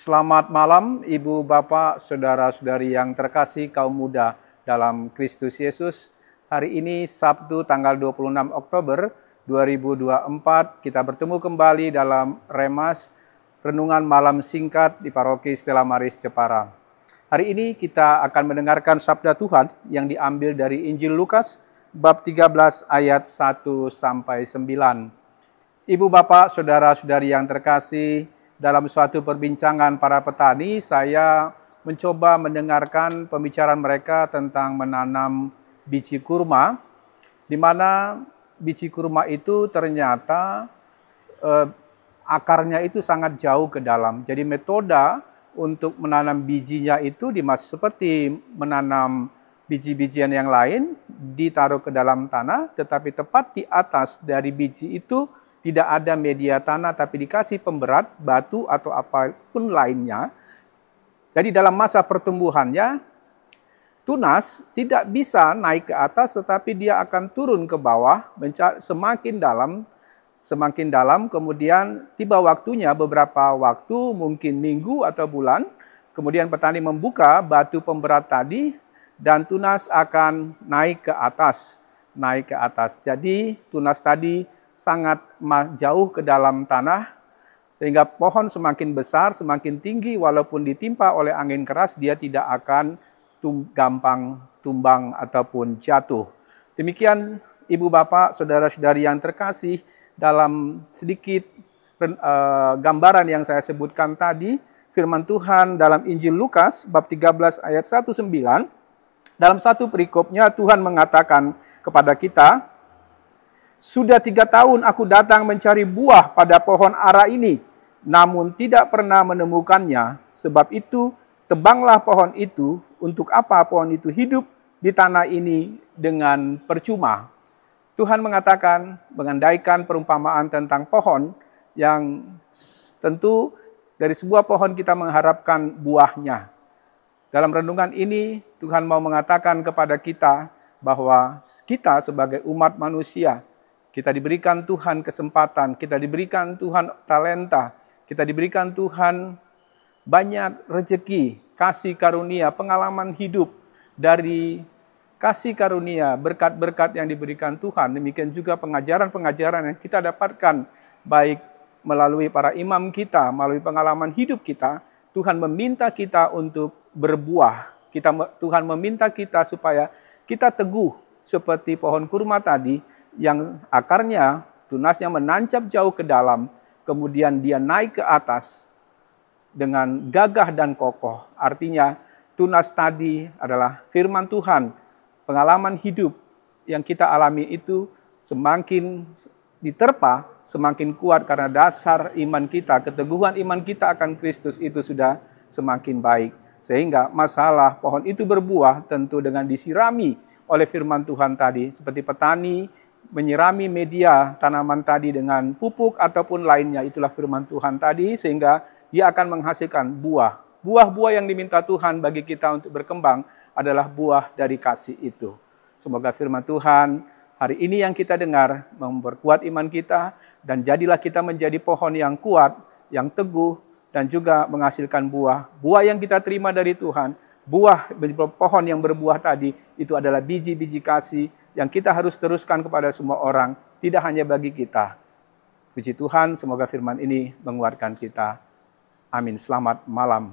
Selamat malam, Ibu, Bapak, Saudara-saudari yang terkasih kaum muda dalam Kristus Yesus. Hari ini Sabtu tanggal 26 Oktober 2024, kita bertemu kembali dalam Remas, Renungan Malam Singkat di Paroki Stella Maris Jepara. Hari ini kita akan mendengarkan sabda Tuhan yang diambil dari Injil Lukas, bab 13 ayat 1-9. Ibu, Bapak, Saudara-saudari yang terkasih, dalam suatu perbincangan para petani, saya mencoba mendengarkan pembicaraan mereka tentang menanam biji kurma, di mana biji kurma itu ternyata akarnya itu sangat jauh ke dalam. Jadi metode untuk menanam bijinya itu seperti menanam biji-bijian yang lain, ditaruh ke dalam tanah, tetapi tepat di atas dari biji itu tidak ada media tanah, tapi dikasih pemberat, batu, atau apapun lainnya. Jadi dalam masa pertumbuhannya, tunas tidak bisa naik ke atas, tetapi dia akan turun ke bawah, semakin dalam, kemudian tiba waktunya beberapa waktu, mungkin minggu atau bulan, kemudian petani membuka batu pemberat tadi, dan tunas akan naik ke atas. Jadi tunas tadi sangat jauh ke dalam tanah, sehingga pohon semakin besar, semakin tinggi, walaupun ditimpa oleh angin keras, dia tidak akan gampang tumbang ataupun jatuh. Demikian Ibu, Bapak, Saudara-saudari yang terkasih, dalam sedikit gambaran yang saya sebutkan tadi, firman Tuhan dalam Injil Lukas, bab 13 ayat 1-9, dalam satu perikopnya Tuhan mengatakan kepada kita, "Sudah 3 tahun aku datang mencari buah pada pohon ara ini, namun tidak pernah menemukannya. Sebab itu, tebanglah pohon itu. Untuk apa pohon itu hidup di tanah ini dengan percuma?" Tuhan mengatakan, mengandaikan perumpamaan tentang pohon yang tentu dari sebuah pohon kita mengharapkan buahnya. Dalam renungan ini, Tuhan mau mengatakan kepada kita bahwa kita sebagai umat manusia, kita diberikan Tuhan kesempatan, kita diberikan Tuhan talenta, kita diberikan Tuhan banyak rezeki, kasih karunia, pengalaman hidup dari kasih karunia, berkat-berkat yang diberikan Tuhan. Demikian juga pengajaran-pengajaran yang kita dapatkan, baik melalui para imam kita, melalui pengalaman hidup kita. Tuhan meminta kita untuk berbuah. Tuhan meminta kita supaya kita teguh seperti pohon kurma tadi, yang akarnya, tunasnya menancap jauh ke dalam, kemudian dia naik ke atas dengan gagah dan kokoh. Artinya tunas tadi adalah firman Tuhan, pengalaman hidup yang kita alami itu semakin diterpa, semakin kuat karena dasar iman kita, keteguhan iman kita akan Kristus itu sudah semakin baik. Sehingga masalah pohon itu berbuah tentu dengan disirami oleh firman Tuhan tadi, seperti petani menyirami media tanaman tadi dengan pupuk ataupun lainnya, itulah firman Tuhan tadi, sehingga dia akan menghasilkan buah. Buah-buah yang diminta Tuhan bagi kita untuk berkembang adalah buah dari kasih itu. Semoga firman Tuhan hari ini yang kita dengar memperkuat iman kita, dan jadilah kita menjadi pohon yang kuat, yang teguh, dan juga menghasilkan buah. Buah yang kita terima dari Tuhan, buah pohon yang berbuah tadi, itu adalah biji-biji kasih yang kita harus teruskan kepada semua orang, tidak hanya bagi kita. Puji Tuhan, semoga firman ini menguatkan kita. Amin. Selamat malam.